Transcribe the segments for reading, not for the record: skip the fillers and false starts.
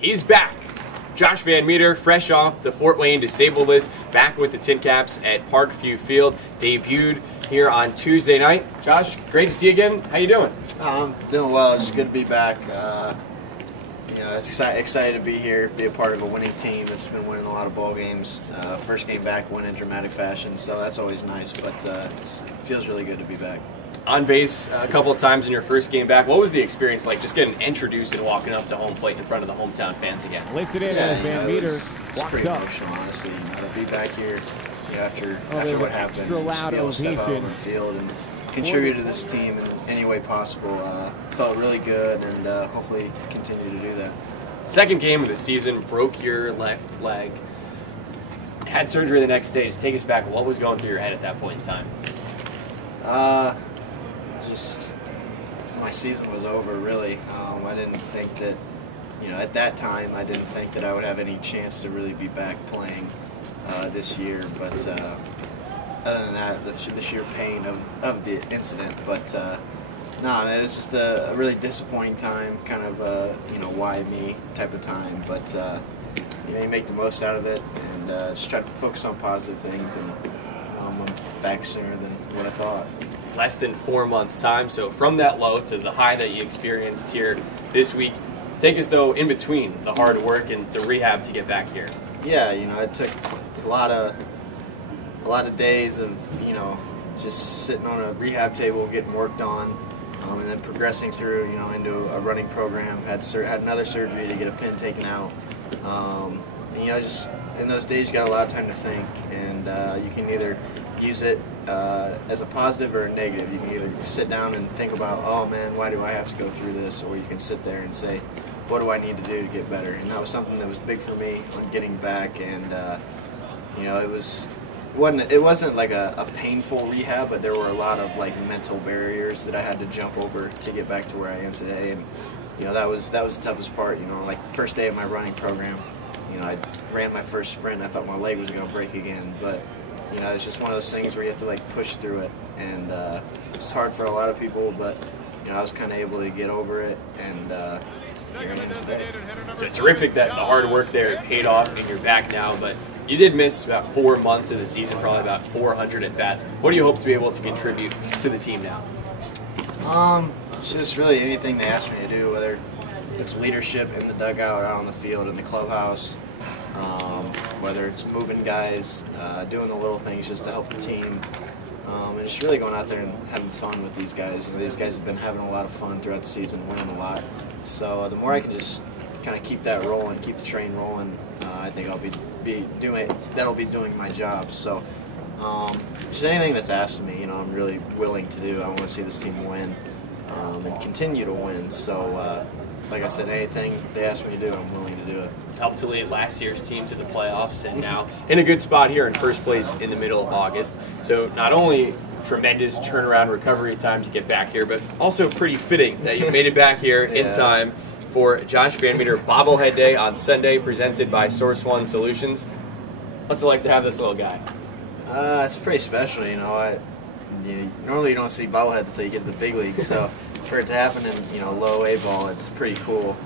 He's back. Josh VanMeter, fresh off the Fort Wayne disabled list, back with the Tin Caps at Parkview Field. Debuted here on Tuesday night. Josh, great to see you again. How you doing? I'm doing well. It's good to be back. Excited to be here, be a part of a winning team that's been winning a lot of ball games. First game back, win in dramatic fashion, so that's always nice. But it feels really good to be back. On base a couple of times in your first game back. What was the experience like, just getting introduced and walking up to home plate in front of the hometown fans again? Lifts it in as VanMeter It's pretty emotional, honestly. To be back here, after what happened, just be able to step out on the field and contribute to this team in any way possible. Felt really good, and hopefully continue to do that. Second game of the season, broke your left leg. Had surgery the next day. Just take us back. What was going through your head at that point in time? Just my season was over, really. I didn't think that, at that time, I didn't think that I would have any chance to really be back playing this year. But other than that, the sheer pain of the incident. But no, it was just a really disappointing time, kind of why me type of time. But you make the most out of it and just try to focus on positive things. And I'm back sooner than what I thought. Less than 4 months' time. So from that low to the high that you experienced here this week, take us though in between the hard work and the rehab to get back here. Yeah, it took a lot of days of just sitting on a rehab table, getting worked on, and then progressing through into a running program. Had another surgery to get a pin taken out. Just in those days you got a lot of time to think, and you can either use it as a positive or a negative. You can either sit down and think about, oh man, why do I have to go through this? Or you can sit there and say, what do I need to do to get better? And that was something that was big for me on getting back. And it wasn't like a painful rehab, but there were a lot of mental barriers that I had to jump over to get back to where I am today. And that was the toughest part. First day of my running program, I ran my first sprint. I thought my leg was going to break again, but it's just one of those things where you have to push through it, and it's hard for a lot of people, but I was kind of able to get over it, and here I am today. So it's terrific that the hard work there paid off and you're back now, but you did miss about 4 months of the season, probably about 400 at bats. What do you hope to be able to contribute to the team now? It's just really anything they ask me to do, whether it's leadership in the dugout, out on the field, in the clubhouse. Whether it's moving guys, doing the little things just to help the team, and just really going out there and having fun with these guys. These guys have been having a lot of fun throughout the season, winning a lot. So the more I can just kind of keep that rolling, keep the train rolling, I think I'll that'll be doing my job. So just anything that's asked of me, I'm really willing to do. I want to see this team win and continue to win. So like I said, anything they ask me to do, I'm willing to do it. Helped to lead last year's team to the playoffs, and now in a good spot here in first place in the middle of August. So not only tremendous turnaround recovery time to get back here, but also pretty fitting that you made it back here in time for Josh VanMeter Bobblehead Day on Sunday, presented by Source One Solutions. What's it like to have this little guy? It's pretty special, normally you don't see bobbleheads until you get to the big leagues, so for it to happen in low A ball, it's pretty cool.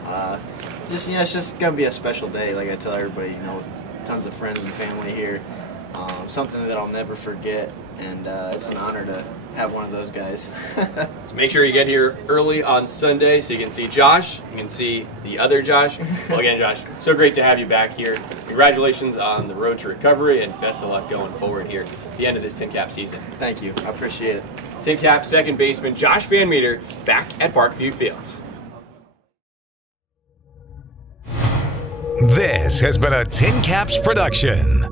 It's just gonna be a special day, like I tell everybody, with tons of friends and family here. Something that I'll never forget, and it's an honor to have one of those guys. So make sure you get here early on Sunday so you can see Josh, you can see the other Josh. Well, again, Josh, so great to have you back here. Congratulations on the road to recovery, and best of luck going forward here at the end of this Tin Cap season. Thank you. I appreciate it. Tin Cap second baseman Josh VanMeter back at Parkview Fields. This has been a Tin Caps production.